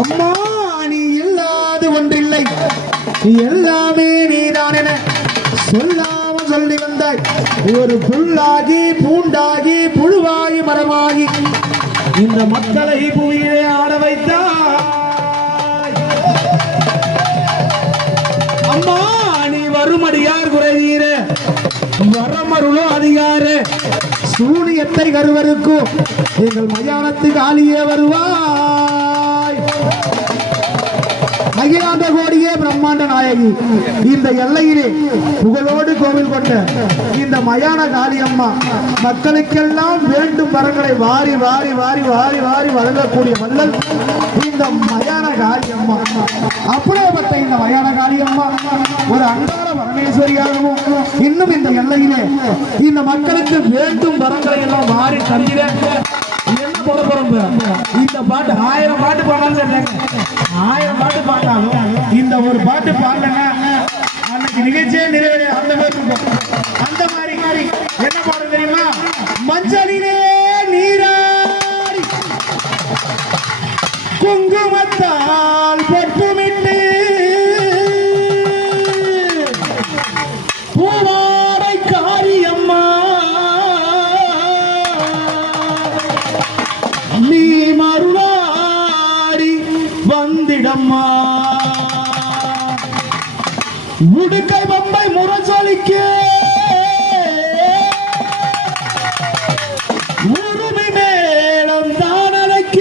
அம்மா நீ இல்லாது ஒன்றில்லை. எல்லாமே நீதான் என சொல்லாம சொல்லி வந்தாய். ஒரு புல்லாகி பூண்டாகி புழுவாகி மரமாகி இந்த மக்களை புவியிலே ஆட வைத்தாய். அம்மா நீ வருமடியார் குறைவீர. வரமருளோ அதிகார. சூனியத்தை கருவருக்கும். எங்கள் மயானத்துக்கு ஆளியே வருவா அகிலாண்ட கோடியே பிரம்மாண்ட நாயகி. இந்த எல்லையிலே புகழோடு கோவில் கொண்ட இந்த மயான காளியம்மா மக்களுக்கெல்லாம் வேண்டும் வரங்களை வாரி வாரி வாரி வாரி வாரி வழங்கக்கூடிய வல்லல் இந்த மயான காளியம்மா. அப்படியேப்பட்ட இந்த மயான காளியம்மா ஒரு அன்றாட பரமேஸ்வரியாகவும் இன்னும் இந்த எல்லையிலே இந்த மக்களுக்கு வேண்டும் வரங்களை எல்லாம் வாரி தந்திட போட போறோம் இந்த பாட்டு ஆயிரம் பாட்டு பாடாலும் சரிதாங்க. ஆயிரம் பாட்டு பாடினாலும் இந்த ஒரு பாட்டு பாடலன்னா அன்னைக்கு நிகழ்ச்சியே நிறைவேற அந்த மாதிரி. இருக்கும் அந்த மாதிரி. உடுக்கை பம்பை முரசொலிக்க. உருமி மேளம் தானலைக்க.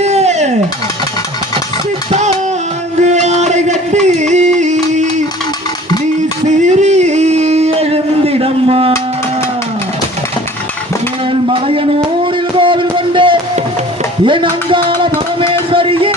சித்தாங்கு ஆடை கட்டி. நீ சிறி எழுந்திடம்மா. மேல் மலையனூரில் கோவில் கொண்டு என் அங்காள பரமேஸ்வரியே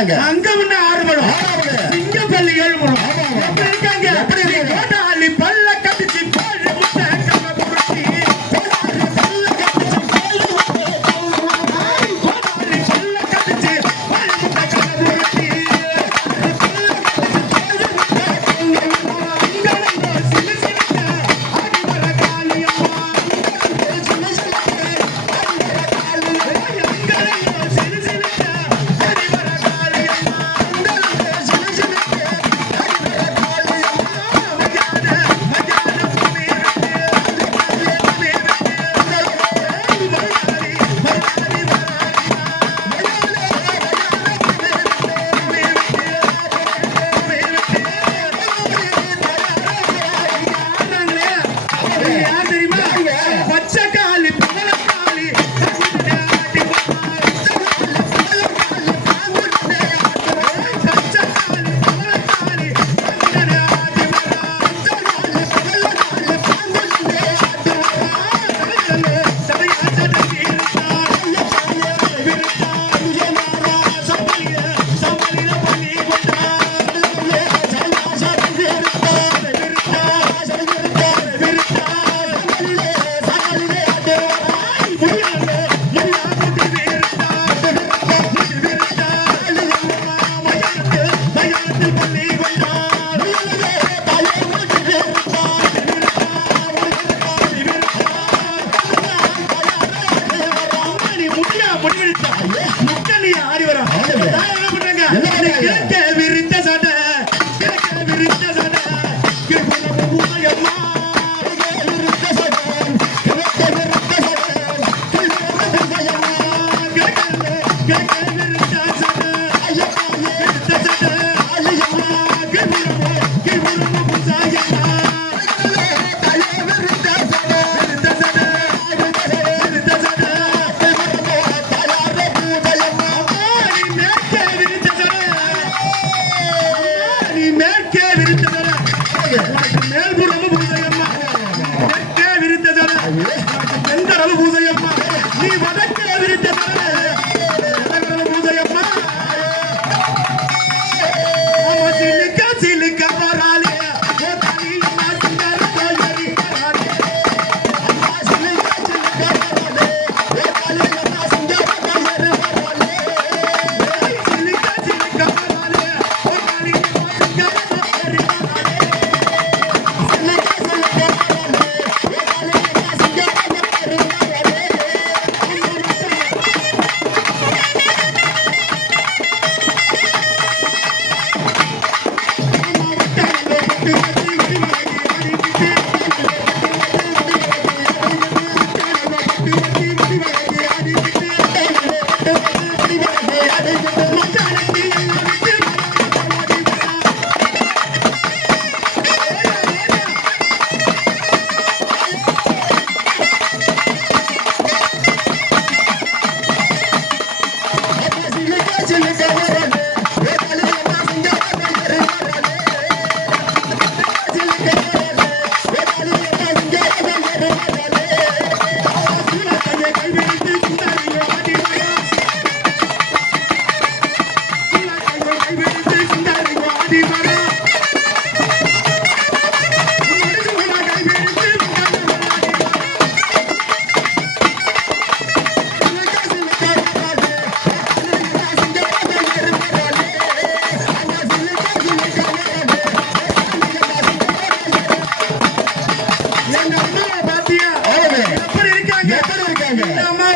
இருக்காங்க அங்க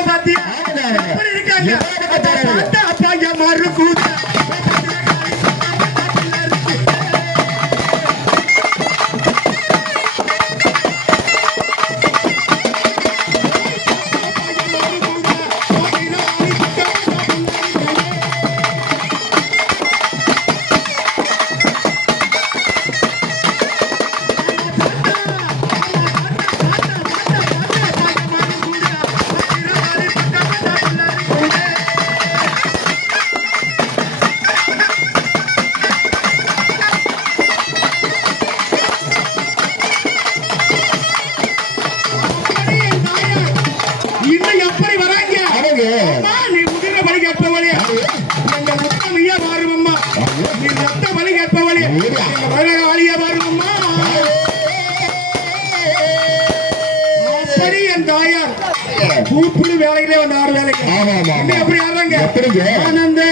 பாத்தியா எப்படி இருக்காங்க நீ ரத்த வழி வருமா அப்படி என் தாயார். கூப்பிடு வேலைகளே வந்து ஆறு வேலைக்கு. எப்படி ஆடுறாங்க? ஆனந்த